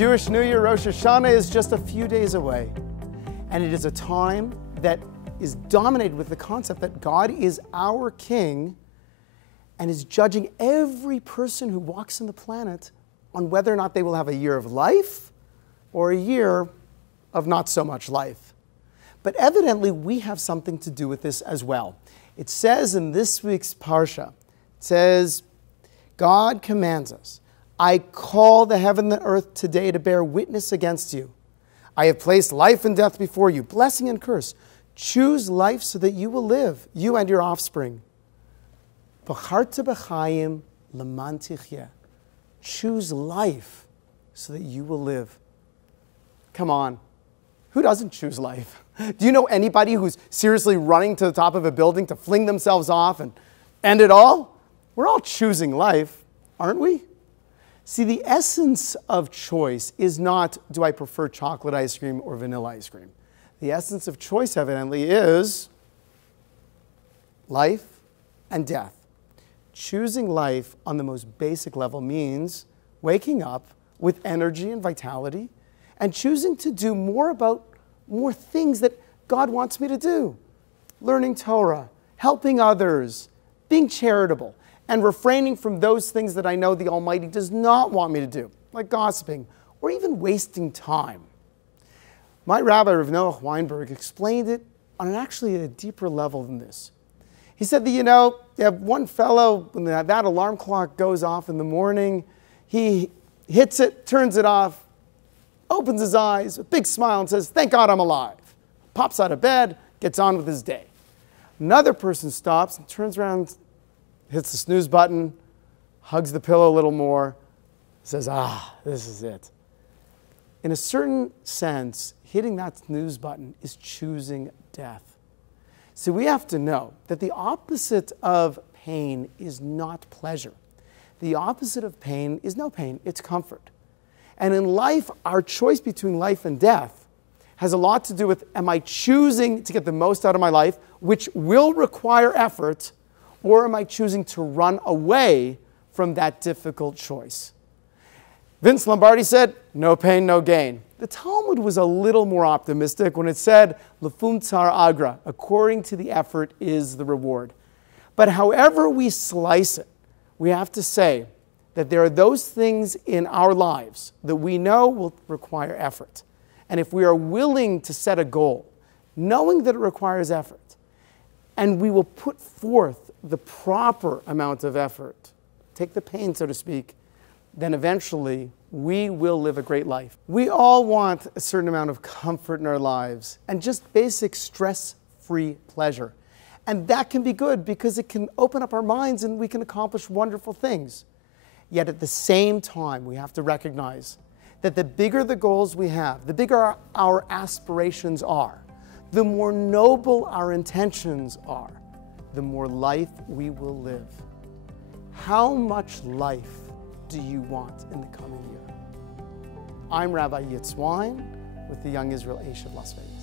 Jewish New Year, Rosh Hashanah, is just a few days away. And it is a time that is dominated with the concept that God is our King and is judging every person who walks on the planet on whether or not they will have a year of life or a year of not so much life. But evidently, we have something to do with this as well. It says in this week's Parsha, it says, God commands us, I call the heaven and the earth today to bear witness against you. I have placed life and death before you, blessing and curse. Choose life so that you will live, you and your offspring. B'charta b'chaim leman tichyeh. Choose life so that you will live. Come on. Who doesn't choose life? Do you know anybody who's seriously running to the top of a building to fling themselves off and end it all? We're all choosing life, aren't we? See, the essence of choice is not, do I prefer chocolate ice cream or vanilla ice cream? The essence of choice, evidently, is life and death. Choosing life on the most basic level means waking up with energy and vitality and choosing to do more things that God wants me to do. Learning Torah, helping others, being charitable, and refraining from those things that I know the Almighty does not want me to do, like gossiping or even wasting time. My rabbi, Rav Noach Weinberg, explained it on actually a deeper level than this. He said that, you have one fellow, when that alarm clock goes off in the morning, he hits it, turns it off, opens his eyes, a big smile, and says, thank God I'm alive. Pops out of bed, gets on with his day. Another person stops and turns around, hits the snooze button, hugs the pillow a little more, says, this is it. In a certain sense, hitting that snooze button is choosing death. So we have to know that the opposite of pain is not pleasure. The opposite of pain is no pain, it's comfort. And in life, our choice between life and death has a lot to do with, am I choosing to get the most out of my life, which will require effort, or am I choosing to run away from that difficult choice? Vince Lombardi said, no pain, no gain. The Talmud was a little more optimistic when it said, Lefum tsar agra, according to the effort is the reward. But however we slice it, we have to say that there are those things in our lives that we know will require effort. And if we are willing to set a goal, knowing that it requires effort, and we will put forth the proper amount of effort, take the pain, so to speak, then eventually we will live a great life. We all want a certain amount of comfort in our lives and just basic stress-free pleasure. And that can be good because it can open up our minds and we can accomplish wonderful things. Yet at the same time, we have to recognize that the bigger the goals we have, the bigger our aspirations are, the more noble our intentions are, the more life we will live. How much life do you want in the coming year? I'm Rabbi Yitz Wein with the Young Israel Aish of Las Vegas.